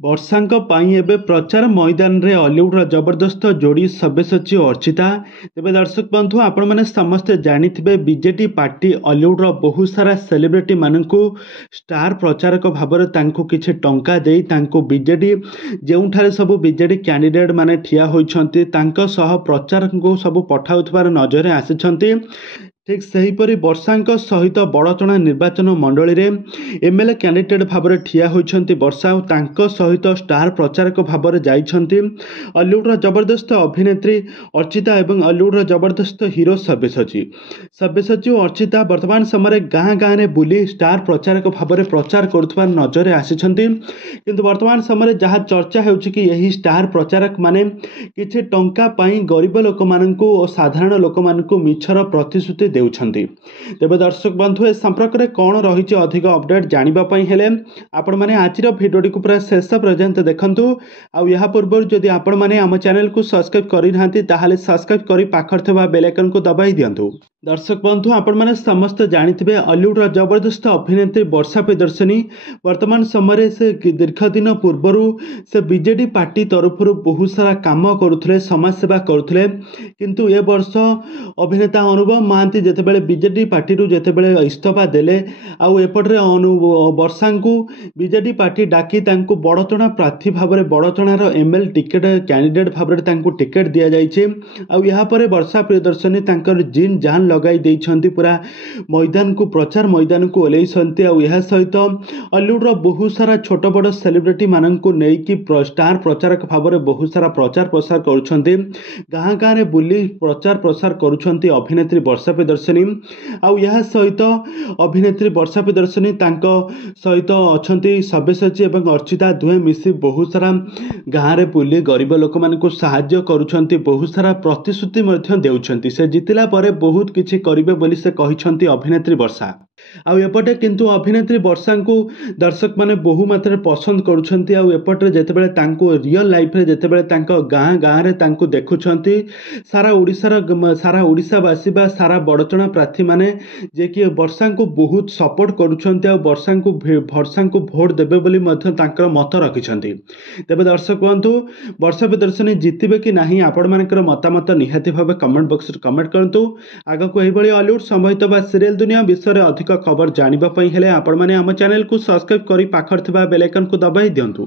ବର୍ଷାଙ୍କ ପାଇଁ ଏବେ ପ୍ରଚାର ମଇଦାନରେ ଅଲିଉଡର ଜବରଦସ୍ତ ଯୋଡ଼ି ସବ୍ୟସାଚୀ ଓ ଅର୍ଚ୍ଚିତା। ତେବେ ଦର୍ଶକ ବନ୍ଧୁ, ଆପଣମାନେ ସମସ୍ତେ ଜାଣିଥିବେ ବିଜେଡି ପାର୍ଟି ଅଲିଉଡର ବହୁ ସାରା ସେଲିବ୍ରିଟିମାନଙ୍କୁ ଷ୍ଟାର ପ୍ରଚାରକ ଭାବରେ ତାଙ୍କୁ କିଛି ଟଙ୍କା ଦେଇ ତାଙ୍କୁ ବିଜେଡି ଯେଉଁଠାରେ ସବୁ ବିଜେଡି କ୍ୟାଣ୍ଡିଡେଟ୍ ମାନେ ଠିଆ ହୋଇଛନ୍ତି ତାଙ୍କ ସହ ପ୍ରଚାରକୁ ସବୁ ପଠାଉଥିବାର ନଜରରେ ଆସିଛନ୍ତି। ଠିକ୍ ସେହିପରି ବର୍ଷାଙ୍କ ସହିତ ବଡ଼ଚଣା ନିର୍ବାଚନ ମଣ୍ଡଳୀରେ ଏମ୍ଏଲ୍ଏ କ୍ୟାଣ୍ଡିଡେଟ୍ ଭାବରେ ଠିଆ ହୋଇଛନ୍ତି ବର୍ଷା ଆଉ ତାଙ୍କ ସହିତ ଷ୍ଟାର ପ୍ରଚାରକ ଭାବରେ ଯାଇଛନ୍ତି ଅଲିଉଡର ଜବରଦସ୍ତ ଅଭିନେତ୍ରୀ ଅର୍ଚ୍ଚିତା ଏବଂ ଅଲିଉଡର ଜବରଦସ୍ତ ହିରୋ ସବ୍ୟସାଚୀ ଓ ଅର୍ଚ୍ଚିତା ବର୍ତ୍ତମାନ ସମୟରେ ଗାଁ ଗାଁରେ ବୁଲି ଷ୍ଟାର ପ୍ରଚାରକ ଭାବରେ ପ୍ରଚାର କରୁଥିବା ନଜରରେ ଆସିଛନ୍ତି। କିନ୍ତୁ ବର୍ତ୍ତମାନ ସମୟରେ ଯାହା ଚର୍ଚ୍ଚା ହେଉଛି କି ଏହି ଷ୍ଟାର ପ୍ରଚାରକ ମାନେ କିଛି ଟଙ୍କା ପାଇଁ ଗରିବ ଲୋକମାନଙ୍କୁ ଓ ସାଧାରଣ ଲୋକମାନଙ୍କୁ ମିଛର ପ୍ରତିଶ୍ରୁତି ଦେଉଛନ୍ତି। ତେବେ ଦର୍ଶକ ବନ୍ଧୁ, ଏ ସମ୍ପର୍କରେ କ'ଣ ରହିଛି ଅଧିକ ଅପଡେଟ୍ ଜାଣିବା ପାଇଁ ହେଲେ ଆପଣମାନେ ଆଜିର ଭିଡ଼ିଓଟିକୁ ପୁରା ଶେଷ ପର୍ଯ୍ୟନ୍ତ ଦେଖନ୍ତୁ। ଆଉ ଏହା ପୂର୍ବରୁ ଯଦି ଆପଣମାନେ ଆମ ଚ୍ୟାନେଲକୁ ସବସ୍କ୍ରାଇବ୍ କରିନାହାନ୍ତି ତାହେଲେ ସବସ୍କ୍ରାଇବ୍ କରି ପାଖରେ ଥିବା ବେଲ୍ ଆଇକନକୁ ଦବାଇ ଦିଅନ୍ତୁ। ଦର୍ଶକ ବନ୍ଧୁ, ଆପଣମାନେ ସମସ୍ତେ ଜାଣିଥିବେ ଅଲିଉଡର ଜବରଦସ୍ତ ଅଭିନେତ୍ରୀ ବର୍ଷା ପ୍ରିୟଦର୍ଶିନୀ ବର୍ତ୍ତମାନ ସମୟରେ ସେ ଦୀର୍ଘ ଦିନ ପୂର୍ବରୁ ସେ ବିଜେଡି ପାର୍ଟି ତରଫରୁ ବହୁତ ସାରା କାମ କରୁଥିଲେ, ସମାଜସେବା କରୁଥିଲେ। କିନ୍ତୁ ଏ ବର୍ଷ ଅଭିନେତା ଅନୁଭବ ମହାନ୍ତି ଯେତେବେଳେ ବିଜେଡି ପାର୍ଟିରୁ ଯେତେବେଳେ ଇସ୍ତଫା ଦେଲେ ଆଉ ଏପଟରେ ବର୍ଷାଙ୍କୁ ବିଜେଡି ପାର୍ଟି ଡାକି ତାଙ୍କୁ ବଡ଼ଚଣା ପ୍ରାର୍ଥୀ ଭାବରେ ବଡ଼ଚଣାର ଏମ୍ଏଲ୍ଏ ଟିକେଟ୍ କ୍ୟାଣ୍ଡିଡେଟ୍ ଭାବରେ ତାଙ୍କୁ ଟିକେଟ୍ ଦିଆଯାଇଛି। ଆଉ ଏହାପରେ ବର୍ଷା ପ୍ରିୟଦର୍ଶିନୀ ତାଙ୍କର ଜିନ୍ ଜାନ୍ ଲଗାଇ ଦେଇଛନ୍ତି, ପୁରା ମଇଦାନକୁ ପ୍ରଚାର ମଇଦାନକୁ ଓହ୍ଲାଇଛନ୍ତି। ଆଉ ଏହା ସହିତ ଅଲିଉଡର ବହୁତ ସାରା ଛୋଟ ବଡ଼ ସେଲିବ୍ରିଟି ମାନଙ୍କୁ ନେଇକି ଷ୍ଟାର ପ୍ରଚାରକ ଭାବରେ ବହୁତ ସାରା ପ୍ରଚାର ପ୍ରସାର କରୁଛନ୍ତି। ଗାଁ ଗାଁରେ ବୁଲି ପ୍ରଚାର ପ୍ରସାର କରୁଛନ୍ତି ଅଭିନେତ୍ରୀ ବର୍ଷା ପ୍ରିୟଦର୍ଶିନୀ। ଆଉ ଏହା ସହିତ ଅଭିନେତ୍ରୀ ବର୍ଷା ପ୍ରିୟଦର୍ଶିନୀ ତାଙ୍କ ସହିତ ଅଛନ୍ତି ସବ୍ୟସାଚୀ ଏବଂ ଅର୍ଚ୍ଚିତା, ଦୁହେଁ ମିଶି ବହୁତ ସାରା ଗାଁରେ ବୁଲି ଗରିବ ଲୋକମାନଙ୍କୁ ସାହାଯ୍ୟ କରୁଛନ୍ତି, ବହୁତ ସାରା ପ୍ରତିଶ୍ରୁତି ମଧ୍ୟ ଦେଉଛନ୍ତି। ସେ ଜିତିଲା ପରେ ବହୁତ କିଛି କରିବେ ବୋଲି ସେ କହିଛନ୍ତି ଅଭିନେତ୍ରୀ ବର୍ଷା। ଆଉ ଏପଟେ କିନ୍ତୁ ଅଭିନେତ୍ରୀ ବର୍ଷାଙ୍କୁ ଦର୍ଶକମାନେ ବହୁ ମାତ୍ରାରେ ପସନ୍ଦ କରୁଛନ୍ତି। ଆଉ ଏପଟରେ ଯେତେବେଳେ ତାଙ୍କୁ ରିଅଲ ଲାଇଫରେ ଯେତେବେଳେ ତାଙ୍କ ଗାଁ ଗାଁରେ ତାଙ୍କୁ ଦେଖୁଛନ୍ତି ସାରା ଓଡ଼ିଶାବାସୀ ବା ସାରା ବଡ଼ଚଣା ପ୍ରାର୍ଥୀମାନେ ଯିଏକି ବର୍ଷାଙ୍କୁ ବହୁତ ସପୋର୍ଟ କରୁଛନ୍ତି ଆଉ ବର୍ଷାଙ୍କୁ ଭୋଟ ଦେବେ ବୋଲି ମଧ୍ୟ ତାଙ୍କର ମତ ରଖିଛନ୍ତି। ତେବେ ଦର୍ଶକ ବନ୍ଧୁ, ବର୍ଷା ପ୍ରିୟଦର୍ଶିନୀ ଜିତିବେ କି ନାହିଁ ଆପଣମାନଙ୍କର ମତାମତ ନିହାତି ଭାବେ କମେଣ୍ଟ ବକ୍ସରେ କମେଣ୍ଟ କରନ୍ତୁ। ଆଗକୁ ଏହିଭଳି ଅଲିଉଡ ସମ୍ବଳିତ ବା ସିରିଏଲ ଦୁନିଆ ବିଷୟରେ ଅଧିକ ଖବର ଜାଣିବା ପାଇଁ ହେଲେ ଆପଣମାନେ ଆମ ଚ୍ୟାନେଲକୁ ସବସ୍କ୍ରାଇବ୍ କରି ପାଖରେ ଥିବା ବେଲ୍ ଆଇକନକୁ ଦବାଇ ଦିଅନ୍ତୁ।